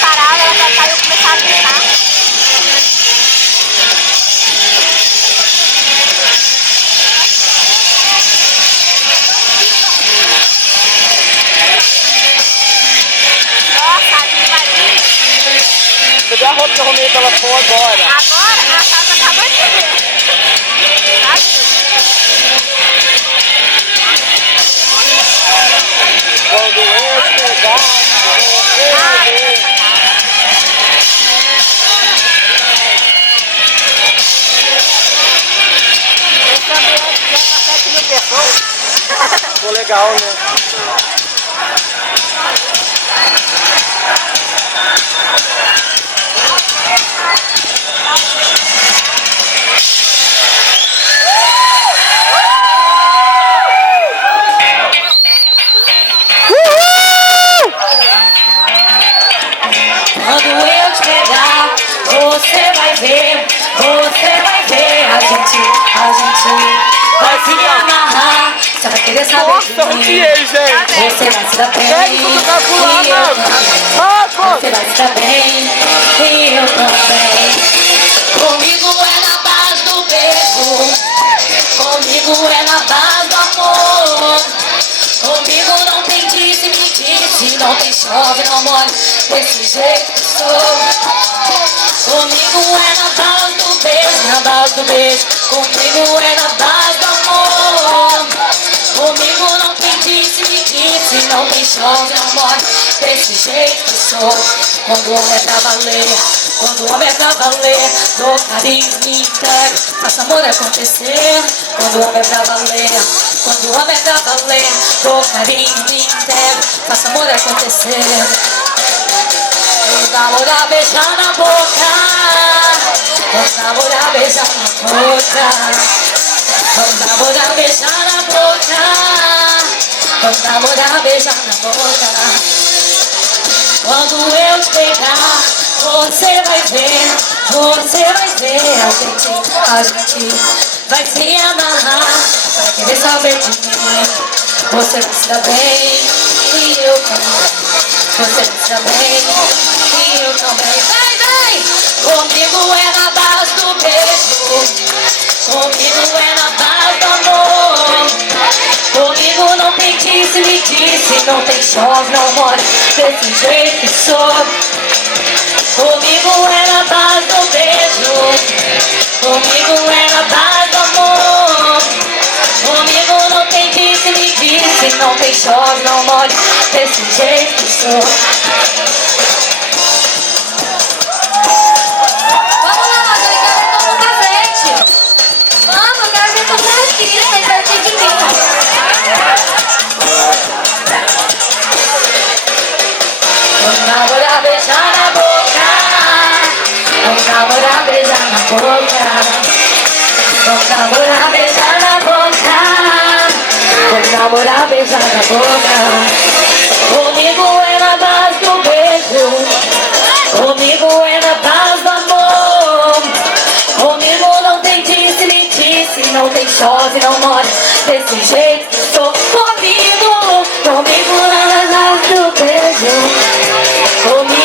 Parada, ela vai sair e começar a gritar. Nossa, ali vai vir. Cadê a roupa que eu arrumei pra ela pôr agora? Agora a casa acabou de ver. Quando eu chegar, você vai ver. Esse ambiente já tá 7.000 pessoas. Ficou legal, né? Quando eu te pegar, você vai ver, a gente vai se amarrar, você vai querer saber Nossa, arrepiei, gente. você vai se dar bem, Pega o que tá pulando, e eu também, você vai se dar bem, e eu também. Comigo é na base do beijo, comigo é na base do amor, comigo não tem disse, não tem chove, não molha, desse jeito que sou. Comigo é na base do beijo, na base do beijo. Comigo é na base do amor. Comigo não tem disse, não tem chove, não molha, desse jeito que sou. Quando o homem é pra valer, quando o homem é pra valer, dou carinho, me entrego, faço amor acontecer. Quando o homem é pra valer, quando o homem é pra valer, dou carinho, me entrego, faço amor acontecer. Vamos namorar, beijar na boca. Vamos namorar, beijar na boca. Vamos namorar, beijar na boca. Vamos namorar, beijar na boca. Quando eu te pegar, você vai ver, a gente vai se amarrar, vai querer saber de mim. Você vai se dar bem, e eu também. Você vai se dar bem, e eu também. Vai! Comigo é na base do beijo, comigo é na base do amor. Comigo não tem disse, não tem chove, não mora, desse jeito que sou. Comigo é na base do beijo, comigo é na base do amor. Comigo não tem disse, não tem chove, não mora, desse jeito que sou. Vamos lá, Roger, eu quero ver todo mundo pra frente. Vamos, eu quero ver todo mundo aqui, né? Pertinho de mim. Vamos namorar, beijar na boca. Vamos namorar, beijar na boca. Vamos namorar, beijar na boca. Vamos namorar, beijar na boca. Comigo é na base do beijo, comigo é na base do amor. Comigo não tem disse, não tem chove, não mora, desse jeito que sou. Comigo é na base do beijo, comigo